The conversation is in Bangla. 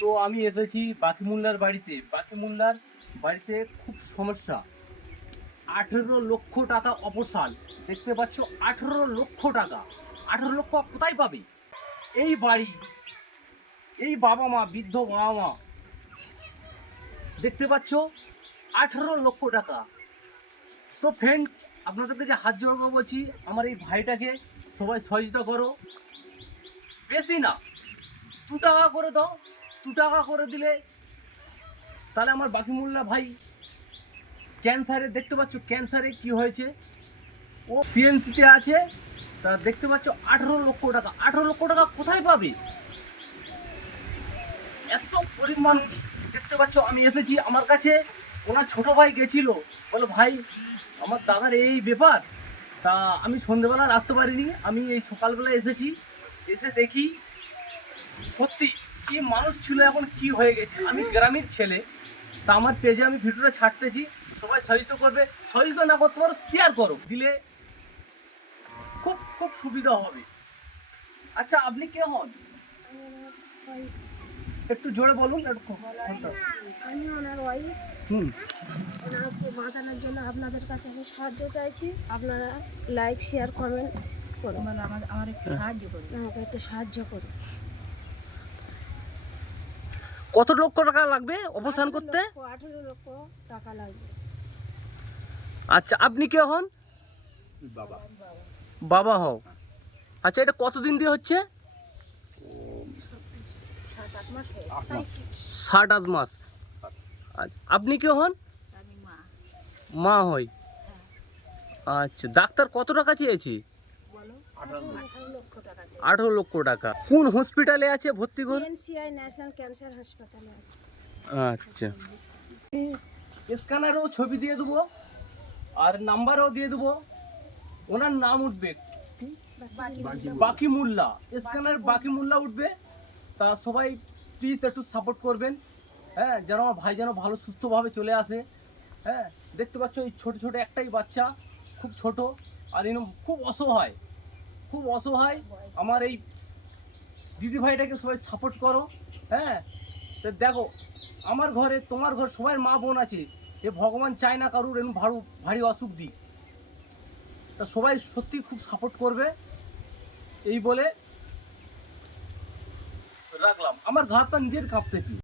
তো আমি এসেছি বাকি মোল্লার বাড়িতে। বাকি মোল্লার বাড়িতে খুব সমস্যা। 18 লক্ষ টাকা অপসাল। দেখতে পাচ্ছ 18 লক্ষ টাকা। 18 লক্ষ কোথায় পাবে? এই বাড়ি, এই বাবা মা, বৃদ্ধ বাবা মা, দেখতে পাচ্ছ 18 লক্ষ টাকা। তো ফ্রেন্ড, আপনাদেরকে যে হাত জোড় করে বলছি, আমার এই ভাইটাকে সবাই সহযোগিতা করো। বেশি না, 2 টাকা করে দাও। 2 টাকা করে দিলে তাহলে আমার বাকি মোল্লা ভাই ক্যান্সারে, দেখতে পাচ্ছ ক্যান্সারে কি হয়েছে, ও সিএনসিতে আছে। তা দেখতে পাচ্ছ 18 লক্ষ টাকা। 18 লক্ষ টাকা কোথায় পাবে? এত গরিব মানুষ। দেখতে পাচ্ছ আমি এসেছি, আমার কাছে ওনার ছোট ভাই গেছিল, বলো ভাই আমার দাদার এই ব্যাপার। তা আমি সন্ধ্যেবেলা আসতে পারিনি, আমি এই সকালবেলা এসেছি। এসে দেখি সত্যি কি মানুষ ছিল, এখন কি হয়ে গেছে। আমি গ্রামের ছেলে, তা আমার পেজে আমি ভিডিওটা ছাড়তেছি, সবাই সহযোগিতা করবে। সহযোগিতা না করতে পারো শেয়ার করো, দিলে খুব খুব সুবিধা হবে। আচ্ছা, আপনি কে হন? একটু জোরে বলুন। আমি ওনার ওয়াইফ। হুম। ওনাকে বাঁচানোর জন্য আপনাদের কাছে আমি সাহায্য চাইছি। আপনারা লাইক শেয়ার কমেন্ট করুন, আমার একটু সাহায্য করুন, আমাকে একটু সাহায্য করুন। কত লক্ষ টাকা লাগবে অবসান করতে? 18 লক্ষ টাকা লাগবে। আচ্ছা, আপনি কে হন? বাবা। বাবা হও। আচ্ছা, এটা কতদিন দিয়ে হচ্ছে? 7-8 মাস 7-8 মাস। আপনি কে হন? আমি মা। মা হই। আচ্ছা, ডাক্তার কত টাকা চেয়েছি? বলো। 18 লক্ষ টাকা 18 লক্ষ টাকা। কোন হসপিটালে আছে ভর্তি করে? সিএনসিআই ন্যাশনাল ক্যান্সার হাসপাতালে আছে। আচ্ছা, স্ক্যানারও ছবি দিয়ে দেবো আর নাম্বারও দিয়ে দেবো। ওনার নাম উঠবে বাকি মোল্লা, স্ক্যানার বাকি মোল্লা উঠবে। তা সবাই প্লিজ একটু সাপোর্ট করবেন, হ্যাঁ, যেন আমার ভাই যেন ভালো সুস্থভাবে চলে আসে। হ্যাঁ, দেখতে পাচ্ছ এই ছোট ছোট একটাই বাচ্চা, খুব ছোট, আর এরকম খুব অসহায়, খুব অসহায়। আমার এই দিদি ভাইটাকে সবাই সাপোর্ট করো। হ্যাঁ, তো দেখো আমার ঘরে, তোমার ঘর, সবাই মা বোন আছে। এ ভগবান চায় না কারুর এরকম ভারী অসুখ দিক। তা সবাই সত্যি খুব সাপোর্ট করবে, এই বলে রাখলাম। আমার ঘাতটা নিজের কাঁপতেছি।